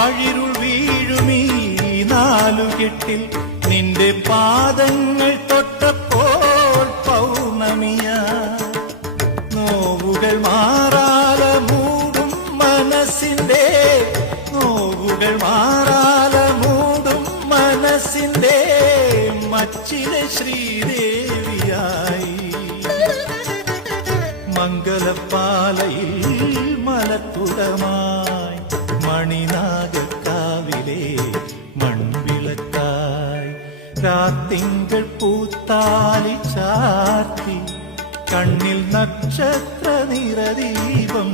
ആഴിരുൾ വീഴുമീ നാലുകെട്ടിൽ നിന്റെ പാദങ്ങൾ തൊട്ടപ്പോൾ പൗർണമിയ നോവുകൾ മാറാല മൂടും മനസ്സിന്റെ നോവുകൾ മാറാല മൂടും മനസ്സിന്റെ മച്ചിലെ ശ്രീദേവിയായി മംഗലപ്പാലയിൽ മലക്കുടമായി മണിനാഗക്കാവിലെ മൺവിളക്കായി രാത്തിങ്കൾ പൂത്താലി ചാർത്തി കണ്ണിൽ നക്ഷത്ര നിറദീപം